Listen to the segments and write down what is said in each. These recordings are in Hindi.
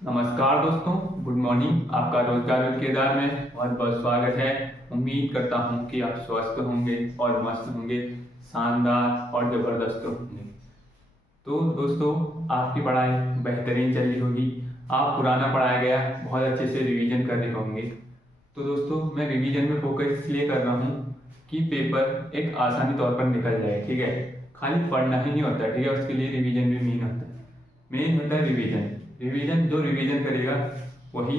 नमस्कार दोस्तों, गुड मॉर्निंग। आपका रोजगार केदार में बहुत बहुत स्वागत है। उम्मीद करता हूँ कि आप स्वस्थ होंगे और मस्त होंगे, शानदार और ज़बरदस्त होंगे। तो दोस्तों, आपकी पढ़ाई बेहतरीन चल रही होगी। आप पुराना पढ़ाया गया बहुत अच्छे से रिवीजन कर रहे होंगे। तो दोस्तों, मैं रिवीजन में फोकस इसलिए कर रहा हूँ कि पेपर एक आसानी तौर पर निकल जाए। ठीक है, खाली पढ़ना ही नहीं होता है। ठीक है, उसके लिए रिवीजन भी मेन होता है। मेन होता है रिवीजन। रिवीजन जो रिवीजन करेगा वही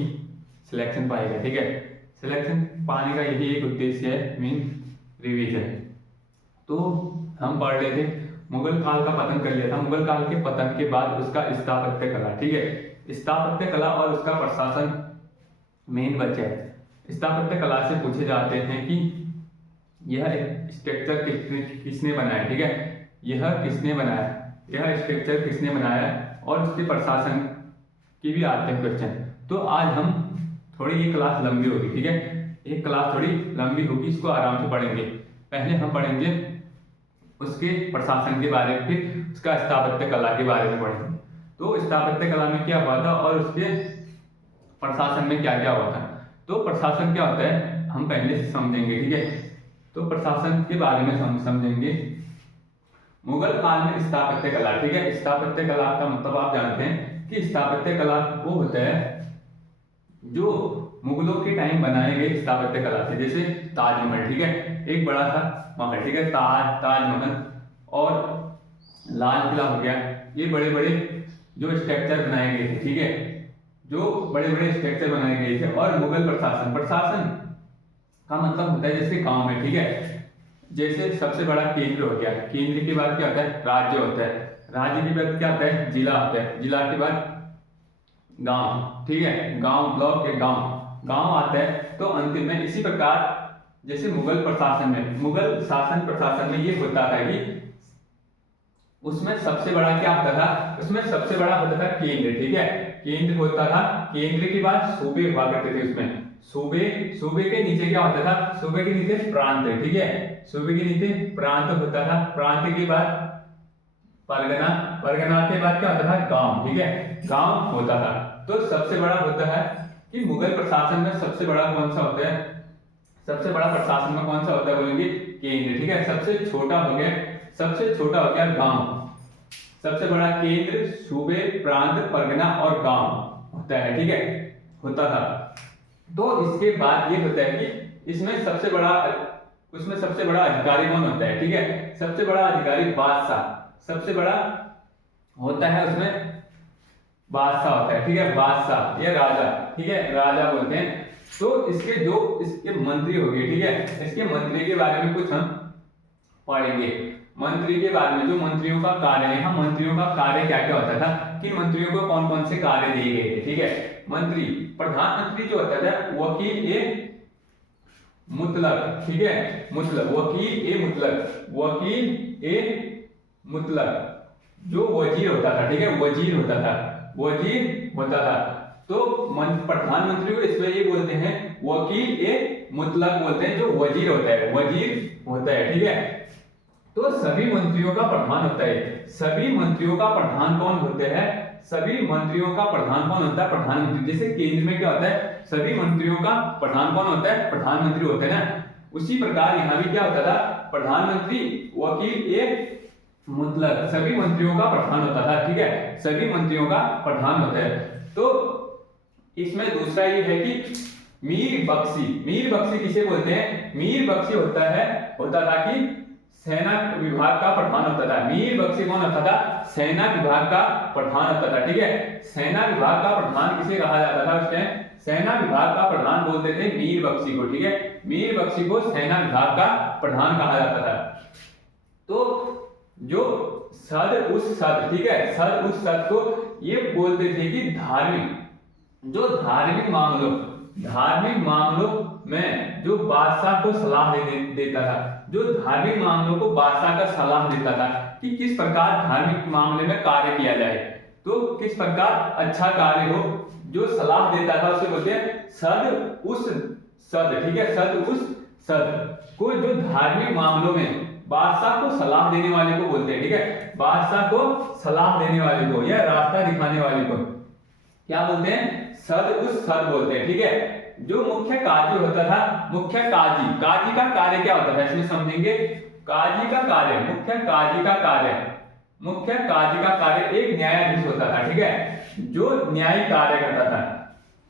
सिलेक्शन पाएगा। ठीक है, सिलेक्शन पाने का यही एक उद्देश्य है, मेन रिवीजन। तो हम पढ़ रहे थे, मुगल काल का पतन कर लिया था। मुगल काल के पतन के बाद उसका स्थापत्य कला, ठीक है, स्थापत्य कला और उसका प्रशासन मेन बच्चा है। स्थापत्य कला से पूछे जाते हैं कि यह स्ट्रक्चर किसने बनाया। ठीक है, यह किसने बनाया, यह स्ट्रक्चर किसने बनाया, और उसके प्रशासन की भी आते हैं क्वेश्चन। तो आज हम थोड़ी, ये क्लास लंबी होगी। ठीक है, एक क्लास थोड़ी लंबी होगी, इसको आराम से पढ़ेंगे। पहले हम पढ़ेंगे उसके प्रशासन के बारे में, फिर उसका स्थापत्य कला के बारे में पढ़ेंगे। तो स्थापत्य कला में क्या हुआ था और उसके प्रशासन में क्या क्या हुआ था। तो प्रशासन क्या होता है हम पहले से समझेंगे। ठीक है, तो प्रशासन के बारे में समझेंगे। मुगल काल में स्थापत्य कला, ठीक है, स्थापत्य कला का मतलब आप जानते हैं कि स्थापत्य कला वो होता है जो मुगलों के टाइम बनाए गए स्थापत्य कला थे। जैसे ताजमहल, ठीक है, एक बड़ा सा महल, ठीक है, ताजमहल और लाल किला हो गया। ये बड़े बड़े जो स्ट्रक्चर बनाए गए थे, ठीक है, जो बड़े बड़े स्ट्रक्चर बनाए गए थे। और मुगल प्रशासन, प्रशासन का मतलब होता है जैसे गांव में, ठीक है, जैसे सबसे बड़ा केंद्र हो गया, केंद्र के बाद क्या होता है राज्य होता है, राज्य के बाद क्या होता है जिला होता है, जिला के बाद गांव, ठीक है, गांव ब्लॉक के गांव, गांव आता है। तो अंतिम में इसी प्रकार जैसे मुगल प्रशासन में, मुगल शासन प्रशासन में ये होता था कि उसमें सबसे बड़ा क्या होता था, उसमें सबसे बड़ा होता था केंद्र। ठीक है, केंद्र होता था, केंद्र के बाद सूबे हुआ करते थे। उसमें सूबे, सूबे के नीचे क्या होता था, सूबे के नीचे प्रांत, ठीक है, सूबे के नीचे प्रांत होता था, प्रांत के बाद परगना, परगना के बाद क्या होता था गांव, ठीक है, गांव होता था। तो सबसे बड़ा होता है कि मुगल प्रशासन में सबसे बड़ा कौन सा होता है, सबसे बड़ा प्रशासन में कौन सा होता है बोलेंगे केंद्र। ठीक है, सबसे छोटा हो गया, सबसे छोटा हो गया गांव, सबसे बड़ा केंद्र, सूबे, प्रांत, परगना और गांव होता है। ठीक है, होता था। तो इसके बाद ये होता है कि इसमें सबसे बड़ा, उसमें सबसे बड़ा अधिकारी कौन होता है, ठीक है, सबसे बड़ा अधिकारी बादशाह, सबसे बड़ा होता है उसमें बादशाह होता है। ठीक है, बादशाह या राजा, ठीक है, राजा बोलते हैं। तो इसके जो इसके मंत्री हो गए, ठीक है, इसके मंत्री के बारे में कुछ हम पढ़ेंगे। मंत्री के बारे में, जो मंत्रियों का कार्य है, हाँ, मंत्रियों का कार्य क्या क्या होता था, कि मंत्रियों को कौन कौन से कार्य दिए गए थे। ठीक है, मंत्री, प्रधानमंत्री जो होता था वकील ए मुतलक, ठीक है, मुतलक, वकील ए मुतलक, वकील ए मुतलक, जो वजीर होता था, ठीक है, वजीर होता था, वजीर होता था। तो प्रधानमंत्री को इसलिए ये बोलते हैं वकील ए मुतलक बोलते हैं, जो वजीर होता है, वजीर होता है। ठीक है, तो सभी मंत्रियों का प्रधान होता है। सभी मंत्रियों का प्रधान कौन होते हैं, सभी मंत्रियों का प्रधान कौन होता है, प्रधानमंत्री। जैसे केंद्र में क्या होता है, सभी मंत्रियों का प्रधान कौन होता है, प्रधानमंत्री होते हैं ना। उसी प्रकार यहाँ भी क्या होता था, प्रधानमंत्री वकील ए मुतलक, सभी मंत्रियों का प्रधान होता था। ठीक है, सभी मंत्रियों का प्रधान होता है। तो इसमें दूसरा ये है कि मीर बख्शी, मीर बख्शी किसे बोलते हैं, मीर बख्शी होता था कि सेना विभाग का प्रधान होता था। मीर बख्शी कौन होता था, सेना विभाग का प्रधान होता था। ठीक है, सेना विभाग का प्रधान किसे कहा जाता था उस टाइम, सेना विभाग का प्रधान बोलते थे मीर बख्शी को। ठीक है, मीर बख्शी को सेना विभाग का प्रधान कहा जाता था। तो जो सद उस सद, ठीक है, सद उस सद को ये बोलते थे कि धार्मिक, जो धार्मिक मामलों में जो बादशाह को सलाह देता था, जो धार्मिक मामलों को बादशाह का सलाह देता था कि किस प्रकार धार्मिक मामले में कार्य किया जाए, तो किस प्रकार अच्छा कार्य हो, जो सलाह देता था उसे बोलते हैं सद उस सद। ठीक है, सद उस सद को, जो धार्मिक मामलों में बादशाह को सलाह देने वाले को बोलते हैं। ठीक है, बादशाह को सलाह देने वाले को या रास्ता दिखाने वाले को क्या बोलते हैं, सद उस सद बोलते हैं, ठीक है। जो मुख्य काजी होता था, मुख्य काजी, काजी का कार्य क्या होता था इसमें समझेंगे। काजी का कार्य, मुख्य काजी का कार्य, मुख्य काजी का कार्य एक न्यायाधीश होता था, ठीक है, जो न्यायिक कार्य करता था।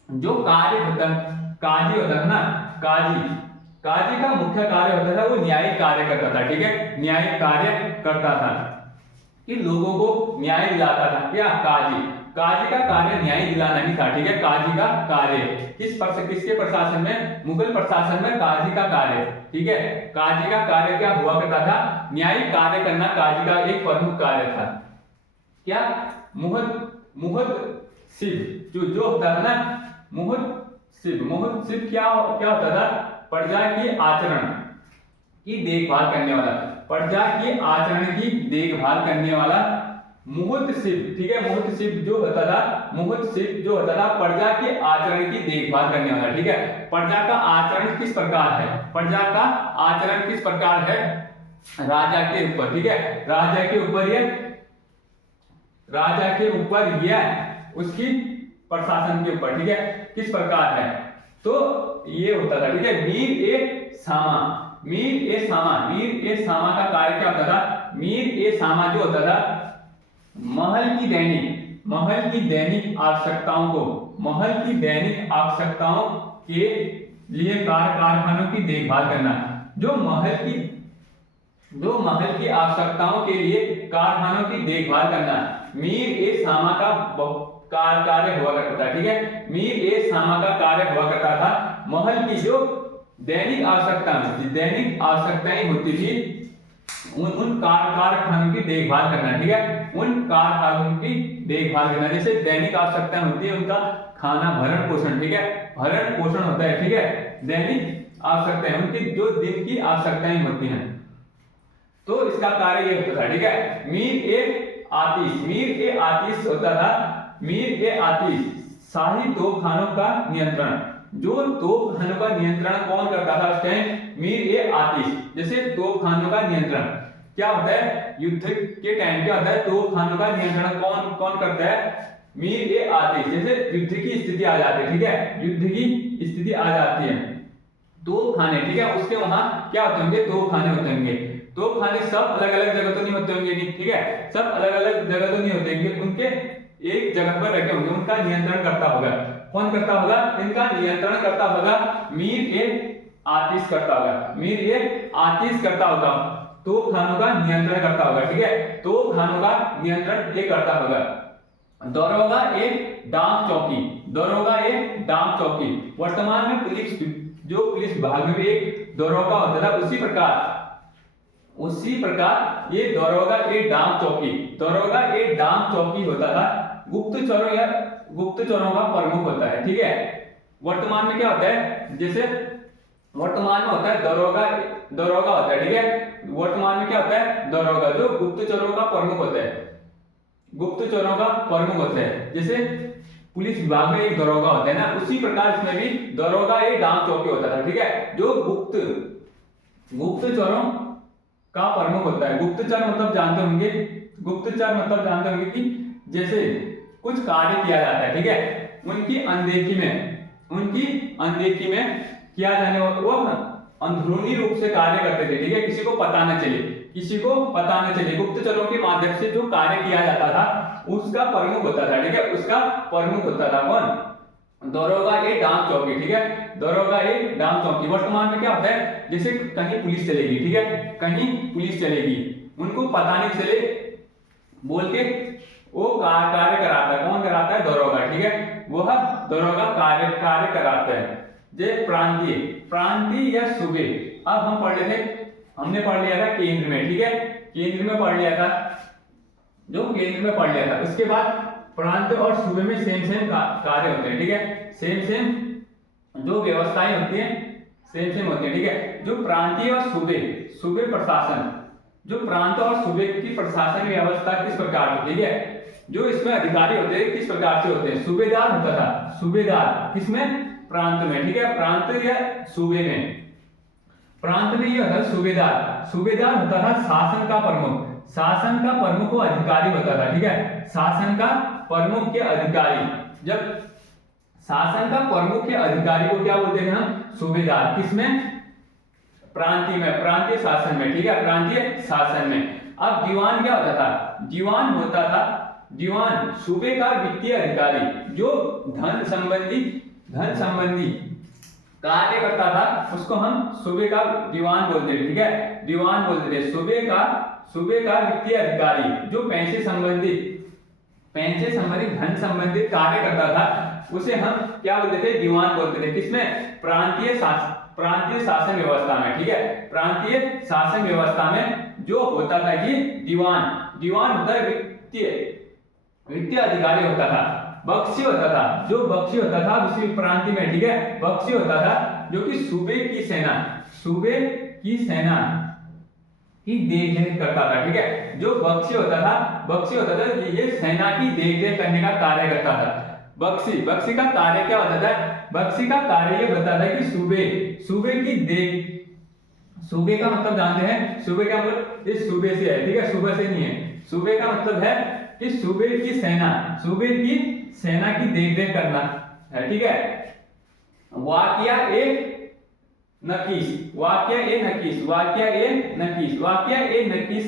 जो कार्य होता, काजी होता था ना, काजी, काजी का मुख्य कार्य होता था वो न्यायिक कार्य करता था, ठीक है, न्यायिक कार्य करता था कि लोगों को न्याय दिलाता था। क्या, काजी, काजी का कार्य न्याय दिलाना ही था, ठीक है। काजी का कार्य किसके प्रशासन में, मुगल प्रशासन में काजी का कार्य, ठीक है, काजी का कार्य क्या हुआ करता था, न्यायिक कार्य करना काजी का एक प्रमुख कार्य था। क्या, मुहद्दिब जो होता था ना, मुहद्दिब क्या होता था, प्रजा की आचरण की देखभाल करने वाला, प्रजा की आचरण की देखभाल करने वाला मुहद्दिब, ठीक है। मुहद्दिब जो होता था, मुहद्दिब जो होता था प्रजा के आचरण की देखभाल करने वाला, ठीक है। प्रजा का आचरण किस प्रकार है, प्रजा का आचरण किस प्रकार है, राजा के ऊपर, ठीक है, राजा के ऊपर ये, राजा के ऊपर यह उसकी प्रशासन के ऊपर, ठीक है, किस प्रकार है, तो ये होता था, ठीक है। मीर ए सामा, मीर ए सामा, मीर ए सामा का कार्य क्या होता था, मीर ए सामा जो होता था महल की दैनिक आवश्यकताओं को, महल की दैनिक आवश्यकताओं के लिए कारखानों की देखभाल करना। जो महल की आवश्यकताओं के लिए कारखानों की देखभाल करना मीर ए सामा का कार्य हुआ करता था, ठीक है। मीर ए सामा का कार्य हुआ करता था महल की जो दैनिक आवश्यकताएं होती थी उन कारखानों की देखभाल करना, ठीक है, उन कारखानों की देखभाल करना। जैसे दैनिक आवश्यकताएं होती है उनका खाना, भरण पोषण, ठीक है, भरण पोषण होता है, ठीक है, दैनिक आवश्यकताएं उनकी जो दिन की आवश्यकताएं होती हैं, तो इसका कार्य ये होता था, ठीक है। मीर ए आतिश होता था, मीर ए आतिश शाही तोपखानों का नियंत्रण, जो तोपखानों का नियंत्रण कौन करता था उस टाइम, मीर ए आतिश। जैसे तोपखानों का नियंत्रण क्या होता है, युद्ध के टाइम क्या होता है, तोपखानों का नियंत्रण कौन करता है, मीर ए आतिश। जैसे युद्ध की स्थिति आ जाती है, ठीक है, युद्ध की स्थिति आ जाती है, तोपखाने, ठीक है, उसके वहां क्या होते होंगे, तोपखाने होते होंगे। तोपखाने सब अलग अलग जगह तो नहीं होते होंगे, ठीक है, सब अलग अलग जगह तो नहीं होते होंगे, उनके एक जगह पर रखे होंगे, उनका नियंत्रण करता होगा, कौन करता होगा, इनका नियंत्रण करता होगा मीर ए आतिश करता होगा, मीर ए आतिश करता होगा, तोपखानों का नियंत्रण करता होगा, ठीक है, तोपखानों का नियंत्रण ये करता होगा। दरोगा एक डाक चौकी, दरोगा एक डाक चौकी, वर्तमान में पुलिस विभाग में भी एक दरोगा होता था, उसी प्रकार ये दरोगा एक डाक चौकी, दरोगा एक डाक चौकी होता था, गुप्तचरों का प्रमुख होता है, ठीक है। वर्तमान में क्या होता है, जैसे वर्तमान में होता है दरोगा होता है, ठीक है, वर्तमान में क्या होता है, दरोगा जो गुप्तचरों का प्रमुख होता है, गुप्तचरों का प्रमुख होता है। जैसे पुलिस विभाग में एक दरोगा होता है ना, उसी प्रकार इसमें भी दरोगा एक डाक चौकी होता था, ठीक है, जो गुप्तचरों का प्रमुख होता है। गुप्तचर मतलब जानते होंगे, गुप्तचर मतलब जानते होंगे कि जैसे कुछ कार्य किया जाता है, ठीक है, उनकी अनदेखी में किया जाने वाला, वो अंदरूनी रूप से कार्य करते थे, ठीक है, किसी को पता न चले, गुप्तचरों के माध्यम से जो कार्य किया जाता था उसका प्रमुख होता था, ठीक है, उसका प्रमुख होता था कौन, दरोगा एक डाक चौकी, ठीक है, दरोगा एक डाक चौकी। वर्तमान में क्या होता है, जैसे कहीं पुलिस चलेगी, ठीक है, कहीं पुलिस चलेगी, उनको पता नहीं चले बोल के वो कार्य कराता है, कौन कराता है, दरोगा, ठीक है, वह दरोगा कार्य कराता है। जे प्रांतीय या सूबे, अब हमने पढ़ लिया था केंद्र में, ठीक है, केंद्र में पढ़ लिया था, जो केंद्र में पढ़ लिया था, उसके बाद प्रांत और सूबे में सेम कार्य होते हैं, ठीक है, सेम जो व्यवस्थाएं होती हैं सेम होती है, ठीक है। जो प्रांतीय और सूबे प्रशासन, जो प्रांत और सूबे की प्रशासन व्यवस्था किस प्रकार की, ठीक है, जो इसमें अधिकारी होते हैं किस प्रकार से होते हैं, सूबेदार होता था, सूबेदार किसमें, प्रांत में, ठीक है, प्रांत या सूबे में, प्रांत में ये होता है सूबेदार होता था शासन का प्रमुख वो अधिकारी होता था, ठीक है, शासन का प्रमुख के अधिकारी जब शासन का प्रमुख अधिकारी को क्या बोलते हैं हम? सूबेदार। किसमें? प्रांतीय में, प्रांतीय शासन में, ठीक है, प्रांतीय शासन में। अब दीवान क्या होता था? दीवान होता था, दीवान सूबे का वित्तीय अधिकारी जो धन संबंधी कार्य करता था, उसको हम सूबे का दीवान बोलते थे, ठीक है, दीवान बोलते थे। सूबे का वित्तीय अधिकारी जो पैसे संबंधी धन संबंधित कार्य करता था, उसे हम क्या बोलते थे? दीवान बोलते थे। किसमें? प्रांतीय शासन व्यवस्था में, ठीक है, प्रांतीय शासन व्यवस्था में जो होता था कि दीवान होता है वित्तीय अधिकारी होता था। बख्शी होता था, जो बख्शी होता था उसी प्रांतीय में, ठीक है, बख्शी होता था जो कि सूबे की सेना की देखरेख करता था, ठीक है। जो बख्शी होता था ये सेना की देखरेख करने का कार्य करता था। बख्शी का कार्य क्या होता था? बख्शी का कार्य ये बताता है कि सूबे का मतलब जानते हैं? सूबे का मतलब इस सूबे से है, ठीक है, सूबे से नहीं है। सूबे का मतलब है कि सूबे की सेना की देखरेख करना है, ठीक है। वाकया ए नकीस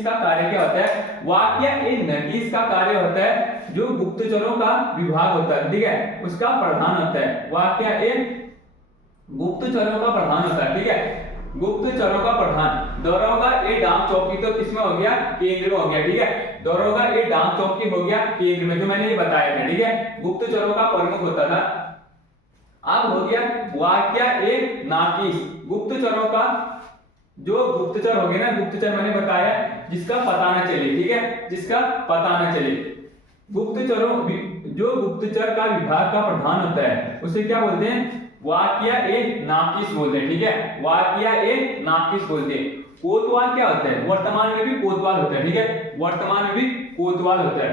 का कार्य क्या होता है? वाकया ए नकीस का कार्य होता है जो गुप्तचरों का विभाग होता है, ठीक है, उसका प्रधान होता है। वाकया ए गुप्तचरों का प्रधान होता है, ठीक है, गुप्तचरों का प्रधान। दरोगा ए डाक चौकी तो किसमें हो गया? केंद्र में हो गया, ठीक है, दरोगा ए डाक चौकी हो गया केंद्र में, जो मैंने ये बताया था, ठीक है, गुप्तचरों का प्रमुख होता था। अब हो गया वाक्या ए नाकिस, गुप्तचरों का जो गुप्तचर हो गया ना, गुप्तचर मैंने बताया जिसका पता न चले, ठीक है, जिसका पता न चले। जो गुप्तचर का विभाग का प्रधान होता है उसे क्या बोलते हैं? वाकिया ए नाकिस बोलते हैं, ठीक है, वाकिया ए नाकिस बोलते हैं। कोतवाल क्या होता है? वर्तमान में भी कोतवाल होता है, ठीक है, वर्तमान में भी कोतवाल होता है।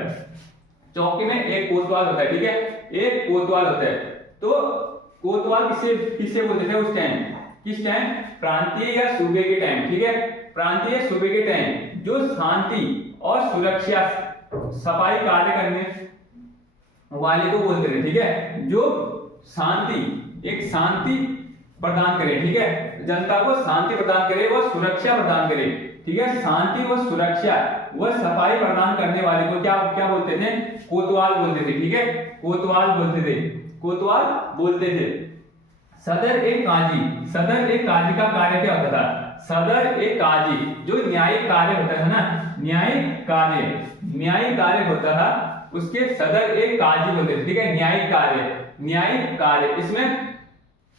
चौकी में एक कोतवाल होता है, ठीक है, एक कोतवाल होता है। तो कोतवाल किसे बोलते थे उस टाइम? किस टाइम? प्रांतीय या सूबे के टाइम, ठीक है, प्रांतीय या सूबे के टाइम जो शांति और सुरक्षा सफाई कार्य करने वाले को बोलते थे, ठीक है, जो शांति प्रदान करे, ठीक है, जनता को शांति प्रदान करे, वह सुरक्षा प्रदान करे, ठीक है, शांति व सुरक्षा व सफाई प्रदान करने वाले को क्या बोलते थे? कोतवाल बोलते थे, ठीक है, कोतवाल बोलते थे। सदर एक काजी का कार्य क्या होता था? सदर एक काजी जो न्यायिक कार्य होता था ना, न्यायिक कार्य होता था, उसके सदर एक काजी बोलते थे, ठीक है, न्यायिक कार्य। इसमें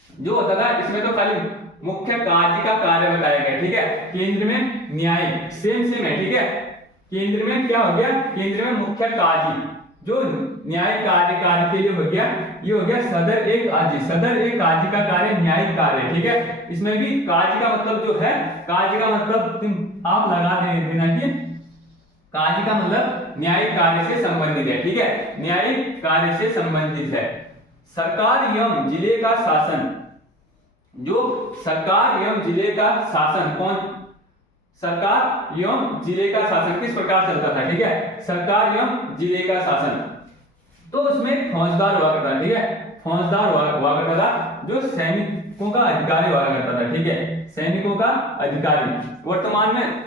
जो होता था, इसमें तो खाली मुख्य काजी का कार्य बताया गया, ठीक है, केंद्र में न्यायिक सेम है, ठीक है, केंद्र में क्या हो गया? केंद्र में मुख्य काजी जो न्यायिक कार्य के लिए हो गया, ये हो गया सदर एक काजी का कार्य न्यायिक कार्य, ठीक है। इसमें भी काजी का मतलब जो है, काजी का मतलब आप लगा देना कि काजी का मतलब न्यायिक कार्य से संबंधित है, ठीक है, न्यायिक कार्य से संबंधित है। सरकार एवं जिले का शासन, जो सरकार एवं जिले का शासन सरकार एवं जिले का शासन किस प्रकार चलता था? ठीक है, सरकार एवं जिले का शासन, तो उसमें फौजदार हुआ करता, ठीक है, फौजदार हुआ करता था जो सैनिकों का अधिकारी हुआ करता था, ठीक है, सैनिकों का अधिकारी। वर्तमान में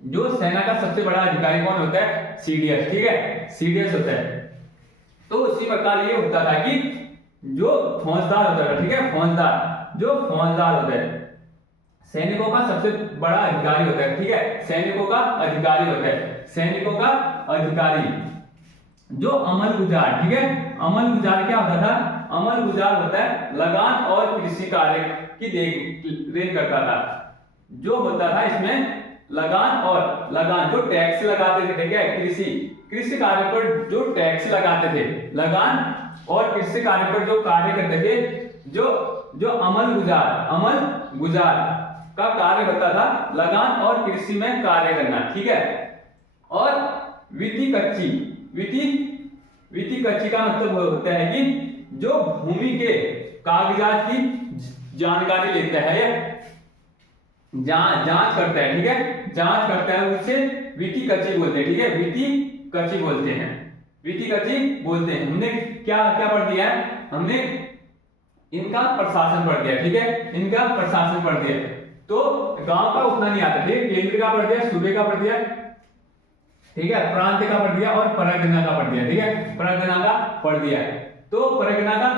जो सेना का सबसे बड़ा अधिकारी कौन होता है? सीडीएस, ठीक है, सीडीएस होता है। तो उसी प्रकार ये होता था कि जो फौजदार होता है, ठीक है, फौजदार होता है, सैनिकों का सबसे बड़ा अधिकारी होता है, ठीक है, सैनिकों का अधिकारी होता है, सैनिकों का अधिकारी। जो अमल गुजार, ठीक है, अमल गुजार क्या होता था? अमल गुजार होता है लगान और कृषि कार्य की देखरेख करता था। जो होता था इसमें लगान जो टैक्स लगाते थे, ठीक है, कृषि कार्य पर जो टैक्स लगाते थे, लगान और कृषि कार्य पर जो कार्य करते थे, जो अमल गुजार का कार्य होता था लगान और कृषि में कार्य करना, ठीक है। और विधि कच्ची का मतलब होता है कि जो भूमि के कागजात की जानकारी लेता है, जांच करता है, ठीक है, जांच करता है, उसे विधि कच्ची बोलते हैं, ठीक है, विधि कच्ची बोलते हैं। वित्तीय बोलते हैं। हमने क्या क्या पढ़ दिया है, हमने इनका प्रशासन पढ़ दिया, ठीक है, इनका प्रशासन पढ़ दिया। तो गांव का उतना नहीं आता, ठीक है, केंद्र का पढ़ दिया, सूबे का पढ़ दिया, ठीक है, प्रांत का पढ़ दिया और परगना का पढ़ दिया, ठीक है, परगना का पढ़ दिया। तो परगना का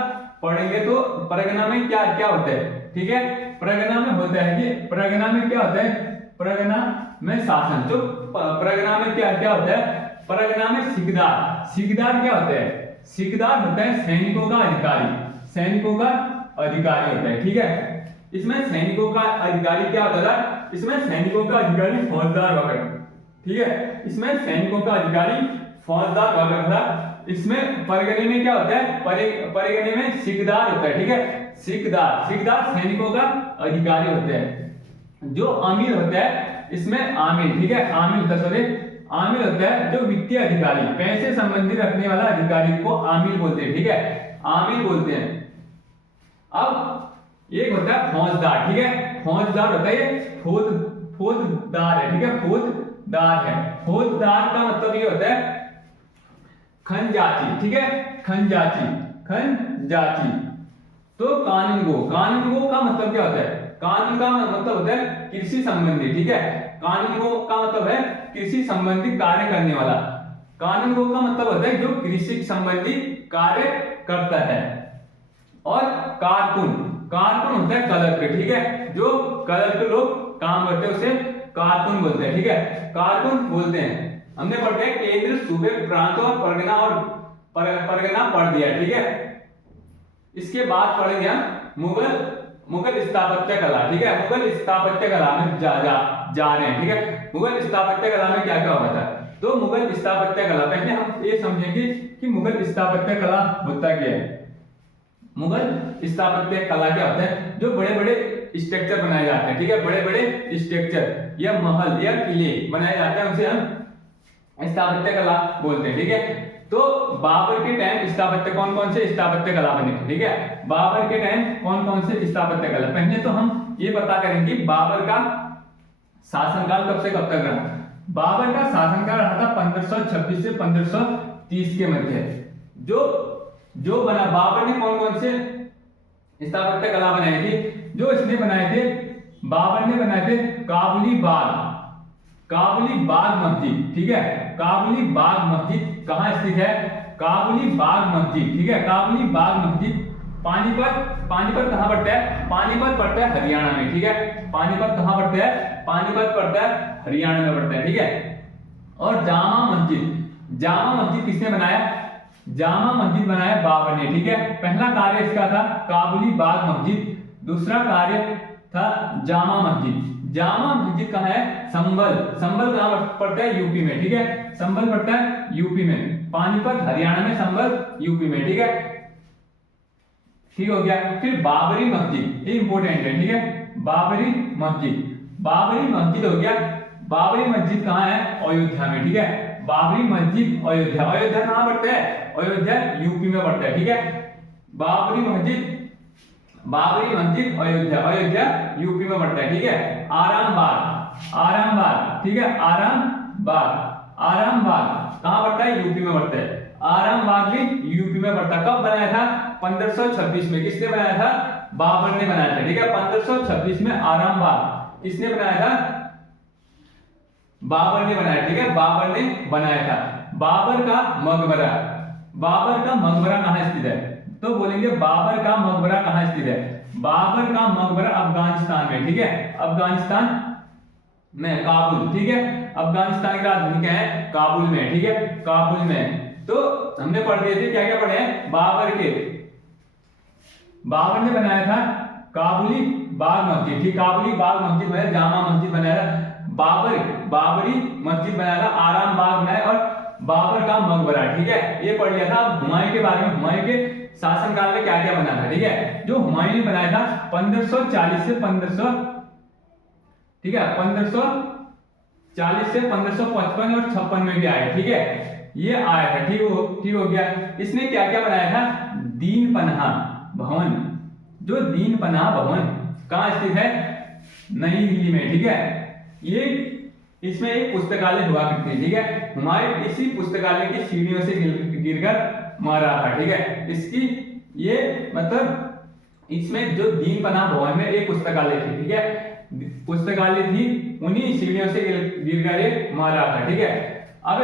पढ़ेंगे तो परगना में क्या क्या होता है, ठीक है, परगना में होता है कि परगना में क्या होता है, परगना में शासन। जो परगना में क्या क्या होता है, परगना में सिकदार, सिकदार क्या होता है, सिकदार होता है सैनिकों का अधिकारी, सैनिकों का अधिकारी होता है, ठीक है। इसमें सैनिकों का अधिकारी क्या होता था, इसमें सैनिकों का अधिकारी फौजदार वगैरह, ठीक है, इसमें सैनिकों का अधिकारी फौजदार वगैरह था। इसमें परगने में क्या होता है, परगने में सिकदार होता है, ठीक है, सिकदार, सिकदार सैनिकों का अधिकारी होता है। जो आमिर होता है, इसमें आमिर, ठीक है, आमिर आमिर होता है जो वित्तीय अधिकारी, पैसे संबंधी रखने वाला अधिकारी को आमिर बोलते हैं, ठीक है, आमिर बोलते हैं। अब एक होता है फौजदार, ठीक है, फौजदार होता है ये फौजदार है, ठीक है, फौजदार है। फौजदार का मतलब ये होता है खंजाची, ठीक है, खंजाची, खंजाची। तो कानूनगो, कानूनगो का मतलब क्या होता है, कानून का मतलब होता है कृषि संबंधी, ठीक है, कानूनगो का मतलब है कृषि संबंधी कार्य करने वाला। कानूनगो का मतलब होता है जो कृषि संबंधी कार्य करता है। और कारकुन, कारकुन होता है कलर, ठीक है, जो कलर के लोग काम करते हैं उसे कारकुन बोलते हैं, ठीक है, कारकुन बोलते हैं। हमने पढ़ते हैं केंद्र, सूबे, प्रांत और परगना, और परगना पढ़ दिया, ठीक है। इसके बाद पढ़ेंगे हम मुगल स्थापत्य कला, ठीक है, मुगल स्थापत्य कला में जा रहे हैं, ठीक है। मुगल स्थापत्य कला में क्या क्या होता है, तो मुगल स्थापत्य कला, पहले हम ये समझेंगे कि मुगल स्थापत्य कला होता क्या है। मुगल स्थापत्य कला क्या होता है, जो बड़े बड़े स्ट्रक्चर बनाए जाते हैं, ठीक है, बड़े बड़े स्ट्रक्चर या महल या किले बनाए जाते हैं, उसे हम स्थापत्य कला बोलते हैं, ठीक है। तो बाबर के टाइम स्थापत्य कौन कौन से स्थापत्य कला बने थे, ठीक है, बाबर के टाइम कौन कौन से स्थापत्य कला। पहले तो हम ये पता करेंगे बाबर का शासनकाल कब से कब तक रहा। बाबर का शासनकाल रहा था 1526 से 1530 के मध्य। जो बना बाबर ने कौन कौन से स्थापत्य कला बनाई थी, जो इसने बनाए थे, बाबर ने बनाए थे काबुली बाग, काबुली बाग मस्जिद, ठीक है, काबुली बाग मस्जिद कहाँ स्थित है, काबुली बाग मस्जिद, ठीक है, काबुली बाग मस्जिद पानीपत, पानीपत कहाँ पड़ता है, पानीपत पड़ता है हरियाणा में, ठीक है, पानीपत कहाँ पड़ता है, पानीपत पड़ता है हरियाणा में पड़ता है, ठीक है। और जामा मस्जिद, जामा मस्जिद किसने बनाया, जामा मस्जिद बनाया बाबर ने, ठीक है। पहला कार्य इसका था काबुली बाग मस्जिद, दूसरा कार्य था जामा मस्जिद। जामा मस्जिद कहाँ है, संभल, संभल कहाँ पड़ता है, यूपी में, ठीक है, संभल पड़ता है यूपी में, पानीपत हरियाणा में, संभल यूपी में, ठीक है, ठीक हो गया। फिर बाबरी मस्जिद, ये इंपॉर्टेंट है, ठीक है, बाबरी मस्जिद, बाबरी मस्जिद हो गया। बाबरी मस्जिद कहाँ है, अयोध्या में, ठीक है, बाबरी मस्जिद अयोध्या, अयोध्या कहाँ पड़ता है, अयोध्या यूपी में पड़ता है, ठीक है, बाबरी मस्जिद, बाबरी मस्जिद अयोध्या, अयोध्या यूपी में पड़ता है, ठीक है। आरामबाग, आरामबाग, ठीक है, आरामबाग, आरामबाग कहाँ पड़ता है, यूपी में पड़ता है, आरामबाग भी यूपी में पड़ता है। कब बनाया था, 1526 में। किसने बनाया था, बाबर ने बनाया था, ठीक है, 1526 में आरामबाग किसने बनाया था, बाबर ने बनाया, ठीक है, बाबर ने बनाया था। बाबर का मकबरा, बाबर का मकबरा कहाँ स्थित है, तो बोलेंगे बाबर का मकबरा कहाँ स्थित है, बाबर का मकबरा अफगानिस्तान में, ठीक है, अफगानिस्तान में, काबुल, ठीक है, अफगानिस्तान की राजधानी क्या है, काबुल में, ठीक है, काबुल में। तो हमने पढ़ दिए थे, क्या क्या पढ़े हैं, बाबर ने बनाया था काबुली बाग मस्जिद, ठीक, काबुली बाग मस्जिद बनाया, जामा मस्जिद बनाया था, बाबरी मस्जिद बनाया था, आराम बाग बनाया और बाबर का मकबरा, ठीक है, ये पढ़ लिया था। अब हुमायूं के बारे में, हुमायूं के शासनकाल में क्या क्या बना था, ठीक है, जो हुमायूं ने बनाया था 1540 से 1500, ठीक है, 1540 से 1555 और 56 में भी आया, ठीक है, ये आया था, ठीक हो गया। इसने क्या क्या बनाया था, दीन पनाह भवन, जो दीन पनाह भवन कहाँ स्थित है, नई दिल्ली में, ठीक है, ये इसमें एक पुस्तकालय हुआ करती है, ठीक है। हुमायूं इसी पुस्तकालय की सीढ़ियों से गिरकर मारा था, ठीक है। इसकी ये मतलब इसमें जो दीन पनाह भवन में एक पुस्तकालय थी, ठीक है, पुस्तकालय थी, उन्हीं सीढ़ियों से गिरकर ये मारा था, ठीक है। अब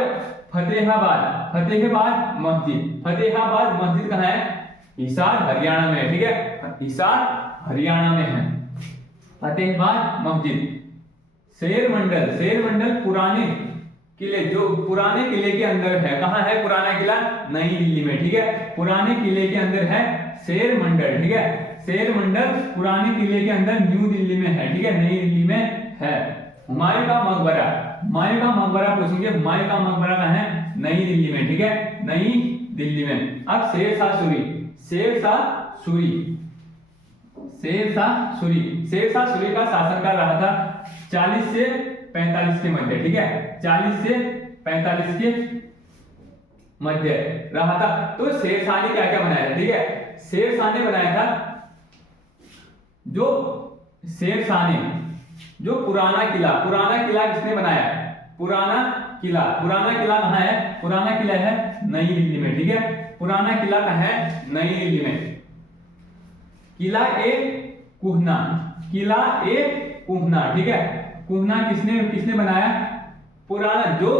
फतेहाबाद मस्जिद कहाँ है? हिसार हरियाणा में है, ठीक है, हिसार हरियाणा में है फतेहाबाद मस्जिद। शेर मंडल पुराने किले, जो पुराने किले के अंदर है, कहाँ है पुराना किला? नई दिल्ली में, ठीक है। पुराने किले के अंदर है शेर मंडल, ठीक है। शेर मंडल पुराने किले के अंदर न्यू दिल्ली में है, ठीक है, नई दिल्ली में है। हुमायूं का मकबरा पूछेंगे, हुमायूं का मकबरा कहाँ है? नई दिल्ली में, ठीक है, नई दिल्ली में। अब शेरशाह सूरी का शासनकाल रहा था 40 से 45 के मध्य, ठीक है, 40 से 45 के मध्य रहा था। तो शेरशाह ने क्या क्या बनाया था, ठीक है, शेरशाह ने बनाया था जो पुराना किला किसने बनाया? पुराना किला कहाँ है? पुराना किला है नई दिल्ली में, ठीक है, पुराना किला कहाँ है? नई दिल्ली में। किला ए कुहना, ठीक है, कुहना किसने बनाया? पुराना जो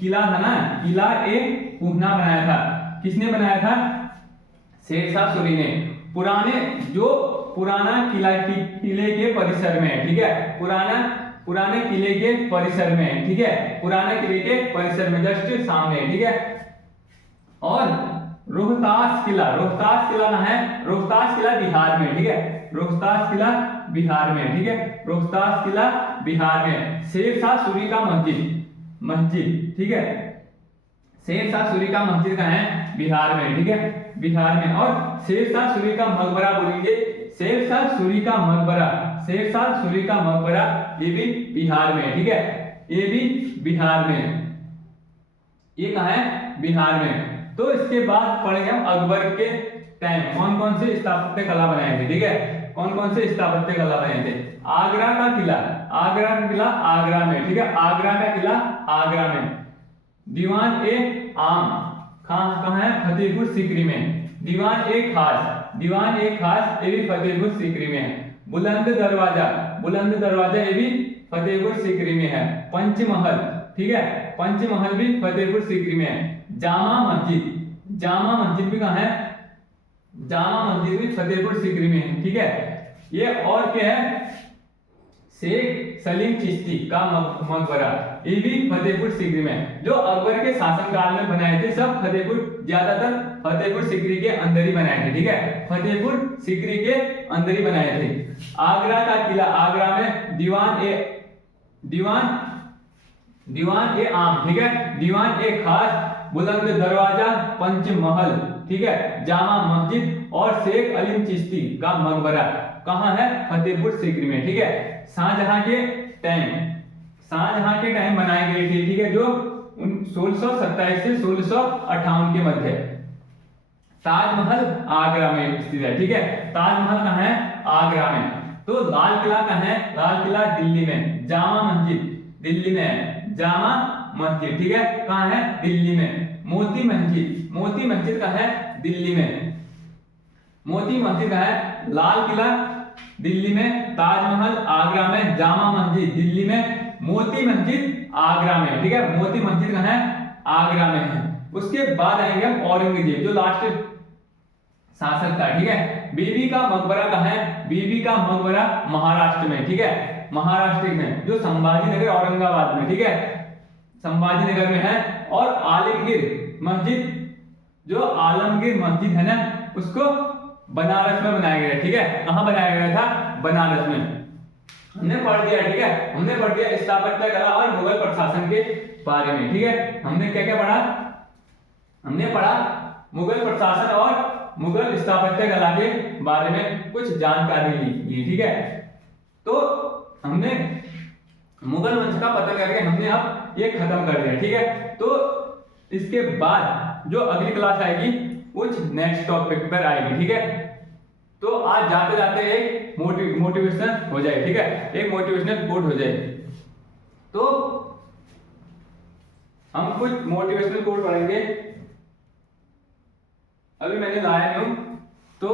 किला था ना, किला ए कुहना बनाया था, किसने बनाया था? शेरशाह सूरी ने। पुराना किले के परिसर में, ठीक है, पुराने किले के परिसर में, ठीक है, पुराने किले के परिसर में जस्ट सामने, ठीक है। और रोहतास किला कहाँ है? रोहतास किला बिहार में, ठीक है, रोहतास किला बिहार में, ठीक है, रोहतास किला बिहार में। शेरशाह सूरी का मस्जिद, ठीक है, शेरशाह सूरी का मस्जिद कहाँ है? बिहार में, ठीक है, बिहार में। और शेरशाह सूरी का मकबरा बोलेंगे, शेरशाह सूरी का मकबरा ये भी बिहार में, ठीक है, ये भी बिहार में, ये कहाँ है? बिहार में। तो इसके बाद पढ़ेंगे हम अकबर के टाइम कौन कौन से स्थापत्य कला बनाए थे, ठीक है, कौन कौन से स्थापत्य कला बनाए थे। आगरा का किला आगरा में, ठीक है, आगरा का किला आगरा में। दीवान ए आम कहाँ है? फतेहपुर सीकरी में। दीवान ए खास ये भी फतेहपुर सीकरी में है। बुलंद दरवाजा ये भी फतेहपुर सीकरी में है। पंचमहल, ठीक है, पंचमहल भी फतेहपुर सीकरी में है। जामा मस्जिद भी कहाँ है? जामा मस्जिद भी फतेहपुर सीकरी में है, ठीक है। ये और क्या है? शेख सलीम चिश्ती का मकबरा, ये भी फतेहपुर सीकरी में। जो अकबर के शासनकाल में बनाए थे सब ज्यादातर फतेहपुर सीकरी के अंदर ही बनाए थे, ठीक है, फतेहपुर सीकरी के अंदर ही बनाए थे। आगरा का किला आगरा में दीवान ए आम, ठीक है, दीवान ए खास, बुलंद दरवाजा, पंचमहल, ठीक है, जामा मस्जिद और शेख अलीम चिश्ती का मकबरा कहाँ है? फतेहपुर सीकरी में, ठीक है। शाहजहां के टाइम बनाए गए थे, ठीक है, जो 1627 से 1658 के मध्य। ताजमहल आगरा में स्थित है, ठीक है, ताजमहल कहाँ है? आगरा में। तो लाल किला कहाँ है? लाल किला दिल्ली में। जामा मस्जिद दिल्ली में है, जामा मस्जिद, ठीक है, कहाँ है? दिल्ली में। मोती मस्जिद कहाँ है? दिल्ली में। मोती मस्जिद कहाँ है? लाल किला दिल्ली में, ताजमहल आगरा में, जामा मस्जिद दिल्ली में, मोती मस्जिद आगरा में, ठीक है, मोती मस्जिद कहाँ है? आगरा में है। उसके बाद आएंगे हम औरंगजेब जो लास्ट शासक था, ठीक है। बीबी का मकबरा कहाँ है? बीबी का मकबरा महाराष्ट्र में, ठीक है, महाराष्ट्र में, जो संभाजीनगर औरंगाबाद में, ठीक है, संभाजीनगर में है। और आलमगीर मस्जिद है ना, उसको बनारस में बनाया गया, ठीक है, कहाँ बनाया गया था? बनारस में। हमने पढ़ दिया, ठीक है, हमने पढ़ दिया स्थापत्य कला और मुगल प्रशासन के बारे में, ठीक है। हमने क्या क्या पढ़ा? हमने पढ़ा मुगल प्रशासन और मुगल स्थापत्य कला के बारे में कुछ जानकारी ली, ठीक है। तो हमने मुगल वंश का पता करके हमने अब ये खत्म कर दिया, ठीक है। तो इसके बाद जो अगली क्लास आएगी कुछ नेक्स्ट टॉपिक पर आएगी, ठीक है। तो आज जाते जाते एक मोटिवेशन हो जाए, ठीक है, एक मोटिवेशनल कोट हो जाए। तो हम कुछ मोटिवेशनल कोट पढ़ेंगे। अभी मैंने लाया नहीं हूं तो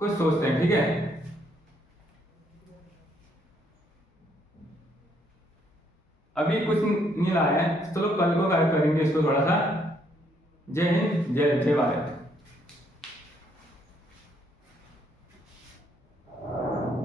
कुछ सोचते हैं, ठीक है। अभी कुछ नहीं लाया है, चलो कल को करेंगे इसको थोड़ा सा। जय हिंद, जय जय भारत।